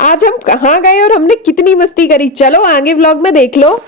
आज हम कहाँ गए और हमने कितनी मस्ती करी, चलो आगे व्लॉग में देख लो।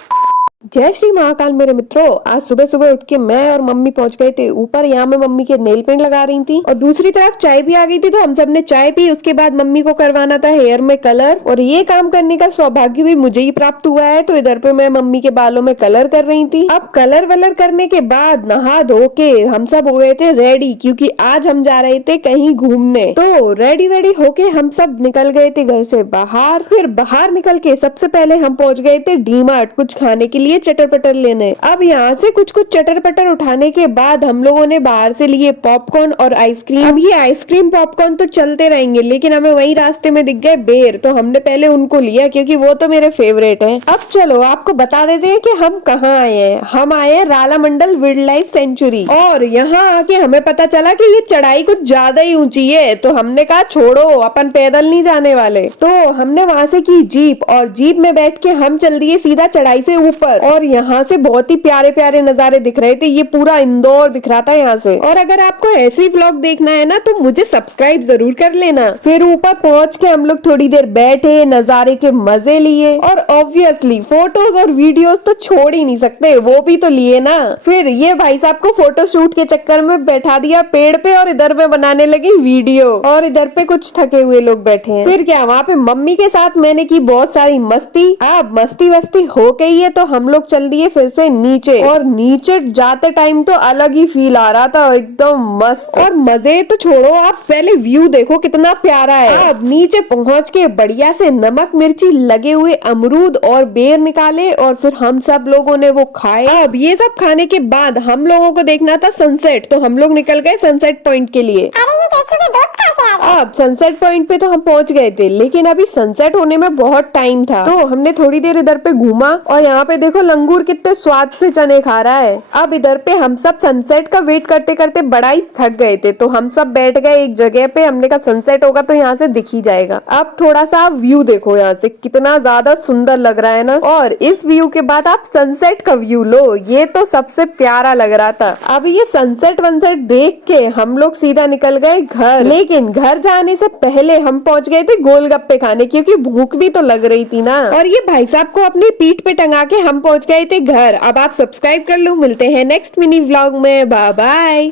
जय श्री महाकाल मेरे मित्रों। आज सुबह सुबह उठ के मैं और मम्मी पहुंच गए थे ऊपर। यहाँ मैं मम्मी के नेल पेंट लगा रही थी और दूसरी तरफ चाय भी आ गई थी, तो हम सब ने चाय पी। उसके बाद मम्मी को करवाना था हेयर में कलर, और ये काम करने का सौभाग्य भी मुझे ही प्राप्त हुआ है। तो इधर पे मैं मम्मी के बालों में कलर कर रही थी। अब कलर वलर करने के बाद नहा धो के हम सब हो गए थे रेडी, क्योंकि आज हम जा रहे थे कहीं घूमने। तो रेडी वेडी होके हम सब निकल गए थे घर से बाहर। फिर बाहर निकल के सबसे पहले हम पहुंच गए थे डी मार्ट कुछ खाने के लिए, चटर पटर लेने। अब यहाँ से कुछ चटर पटर उठाने के बाद हम लोगों ने बाहर से लिए पॉपकॉर्न और आइसक्रीम। अब ये आइसक्रीम पॉपकॉर्न तो चलते रहेंगे, लेकिन हमें वही रास्ते में दिख गए बेर, तो हमने पहले उनको लिया क्योंकि वो तो मेरे फेवरेट हैं। अब चलो आपको बता देते हैं कि हम कहाँ आए हैं। हम आए हैं राला मंडल वाइल्ड लाइफ सेंचुरी, और यहाँ आके हमें पता चला कि ये चढ़ाई कुछ ज्यादा ही ऊंची है। तो हमने कहा छोड़ो, अपन पैदल नहीं जाने वाले। तो हमने वहाँ से की जीप, और जीप में बैठ के हम चल दिए सीधा चढ़ाई से ऊपर। और यहाँ से बहुत ही प्यारे प्यारे नजारे दिख रहे थे, ये पूरा इंदौर दिख रहा था यहाँ से। और अगर आपको ऐसे ही व्लॉग देखना है ना, तो मुझे सब्सक्राइब जरूर कर लेना। फिर ऊपर पहुँच के हम लोग थोड़ी देर बैठे, नजारे के मजे लिए, और ऑब्वियसली फोटोज और वीडियोस तो छोड़ ही नहीं सकते, वो भी तो लिए ना। फिर ये भाई साहब को फोटो शूट के चक्कर में बैठा दिया पेड़ पे, और इधर में बनाने लगी वीडियो, और इधर पे कुछ थके हुए लोग बैठे हैं। फिर क्या, वहाँ पे मम्मी के साथ मैंने की बहुत सारी मस्ती। अब मस्ती वस्ती हो गई है, तो हम लोग चल दिए फिर से नीचे। और नीचे जाते टाइम तो अलग ही फील आ रहा था, एकदम मस्त। और मजे तो छोड़ो, आप पहले व्यू देखो कितना प्यारा है। अब नीचे पहुंच के बढ़िया से नमक मिर्ची लगे हुए अमरूद और बेर निकाले, और फिर हम सब लोगों ने वो खाए। अब ये सब खाने के बाद हम लोगों को देखना था सनसेट, तो हम लोग निकल गए सनसेट पॉइंट के लिए। अब सनसेट पॉइंट पे तो हम पहुंच गए थे, लेकिन अभी सनसेट होने में बहुत टाइम था। तो हमने थोड़ी देर इधर पे घूमा, और यहाँ पे देखो लंगूर कितने स्वाद से चने खा रहा है। अब इधर पे हम सब सनसेट का वेट करते करते बड़ा ही थक गए थे, तो हम सब बैठ गए एक जगह पे। हमने कहा सनसेट होगा तो यहाँ से दिख ही जाएगा। अब थोड़ा सा व्यू देखो यहाँ से, कितना ज्यादा सुंदर लग रहा है ना। और इस व्यू के बाद आप सनसेट का व्यू लो, ये तो सबसे प्यारा लग रहा था। अब ये सनसेट वनसेट देख के हम लोग सीधा निकल गए घर। लेकिन घर जाने से पहले हम पहुंच गए थे गोलगप्पे खाने, क्योंकि भूख भी तो लग रही थी ना। और ये भाई साहब को अपनी पीठ पे टंगा के हम पहुंच गए थे घर। अब आप सब्सक्राइब कर लो। मिलते हैं नेक्स्ट मिनी व्लॉग में, बाय बाय।